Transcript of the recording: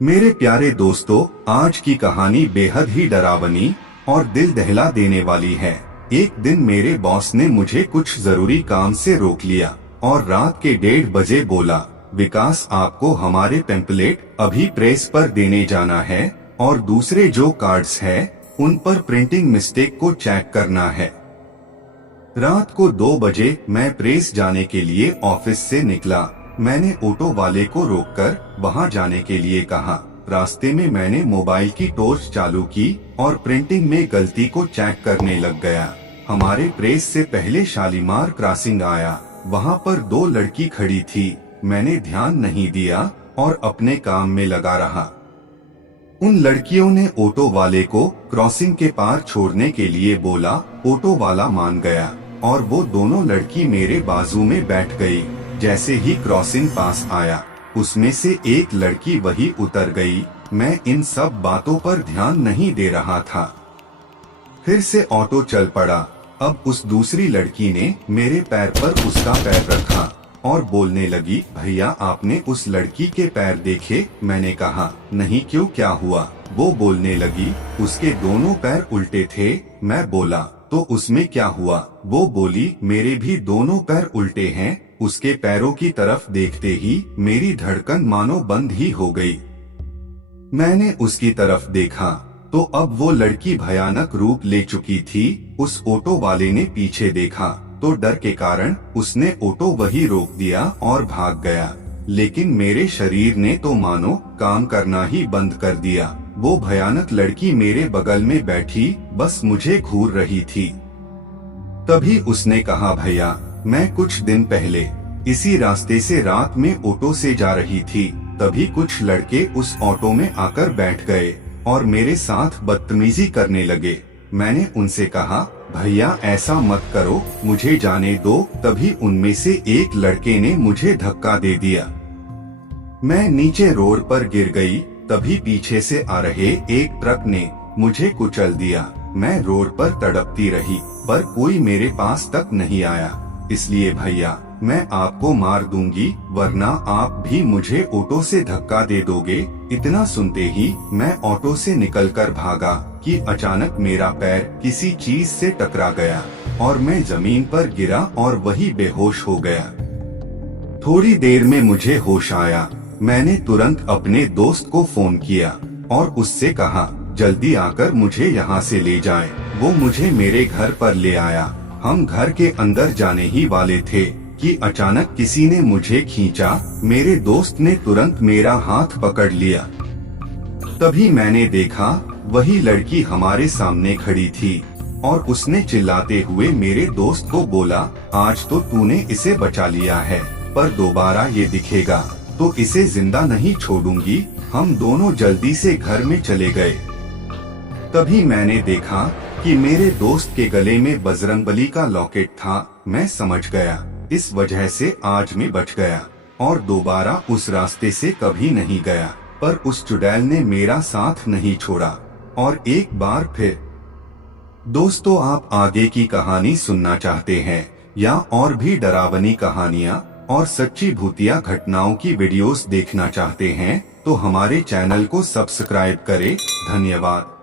मेरे प्यारे दोस्तों, आज की कहानी बेहद ही डरावनी और दिल दहला देने वाली है। एक दिन मेरे बॉस ने मुझे कुछ जरूरी काम से रोक लिया और रात के 1:30 बजे बोला, विकास, आपको हमारे पेम्पलेट अभी प्रेस पर देने जाना है और दूसरे जो कार्ड्स है उन पर प्रिंटिंग मिस्टेक को चेक करना है। रात को 2 बजे मैं प्रेस जाने के लिए ऑफिस से निकला। मैंने ऑटो वाले को रोककर वहां जाने के लिए कहा। रास्ते में मैंने मोबाइल की टॉर्च चालू की और प्रिंटिंग में गलती को चेक करने लग गया। हमारे प्रेस से पहले शालीमार क्रॉसिंग आया। वहां पर 2 लड़की खड़ी थी। मैंने ध्यान नहीं दिया और अपने काम में लगा रहा। उन लड़कियों ने ऑटो वाले को क्रॉसिंग के पार छोड़ने के लिए बोला। ऑटो वाला मान गया और वो दोनों लड़की मेरे बाजू में बैठ गई। जैसे ही क्रॉसिंग पास आया, उसमें से एक लड़की वही उतर गई। मैं इन सब बातों पर ध्यान नहीं दे रहा था। फिर से ऑटो चल पड़ा। अब उस दूसरी लड़की ने मेरे पैर पर उसका पैर रखा और बोलने लगी, भैया, आपने उस लड़की के पैर देखे? मैंने कहा, नहीं, क्यों, क्या हुआ? वो बोलने लगी, उसके दोनों पैर उल्टे थे। मैं बोला, तो उसमें क्या हुआ? वो बोली, मेरे भी दोनों पैर उल्टे हैं। उसके पैरों की तरफ देखते ही मेरी धड़कन मानो बंद ही हो गई। मैंने उसकी तरफ देखा तो अब वो लड़की भयानक रूप ले चुकी थी। उस ऑटो वाले ने पीछे देखा तो डर के कारण उसने ऑटो वही रोक दिया और भाग गया। लेकिन मेरे शरीर ने तो मानो काम करना ही बंद कर दिया। वो भयानक लड़की मेरे बगल में बैठी बस मुझे घूर रही थी। तभी उसने कहा, भैया, मैं कुछ दिन पहले इसी रास्ते से रात में ऑटो से जा रही थी। तभी कुछ लड़के उस ऑटो में आकर बैठ गए और मेरे साथ बदतमीजी करने लगे। मैंने उनसे कहा, भैया, ऐसा मत करो, मुझे जाने दो। तभी उनमें से एक लड़के ने मुझे धक्का दे दिया। मैं नीचे रोड पर गिर गई। तभी पीछे से आ रहे एक ट्रक ने मुझे कुचल दिया। मैं रोड पर तड़पती रही पर कोई मेरे पास तक नहीं आया। इसलिए भैया, मैं आपको मार दूंगी, वरना आप भी मुझे ऑटो से धक्का दे दोगे। इतना सुनते ही मैं ऑटो से निकलकर भागा कि अचानक मेरा पैर किसी चीज से टकरा गया और मैं जमीन पर गिरा और वही बेहोश हो गया। थोड़ी देर में मुझे होश आया। मैंने तुरंत अपने दोस्त को फोन किया और उससे कहा, जल्दी आकर मुझे यहाँ से ले जाए। वो मुझे मेरे घर पर ले आया। हम घर के अंदर जाने ही वाले थे कि अचानक किसी ने मुझे खींचा। मेरे दोस्त ने तुरंत मेरा हाथ पकड़ लिया। तभी मैंने देखा वही लड़की हमारे सामने खड़ी थी और उसने चिल्लाते हुए मेरे दोस्त को बोला, आज तो तूने इसे बचा लिया है, पर दोबारा ये दिखेगा तो इसे जिंदा नहीं छोड़ूंगी। हम दोनों जल्दी से घर में चले गए। तभी मैंने देखा कि मेरे दोस्त के गले में बजरंगबली का लॉकेट था। मैं समझ गया, इस वजह से आज मैं बच गया और दोबारा उस रास्ते से कभी नहीं गया। पर उस चुड़ैल ने मेरा साथ नहीं छोड़ा। और एक बार फिर दोस्तों, आप आगे की कहानी सुनना चाहते हैं या और भी डरावनी कहानियाँ और सच्ची भूतिया घटनाओं की वीडियोस देखना चाहते हैं तो हमारे चैनल को सब्सक्राइब करें। धन्यवाद।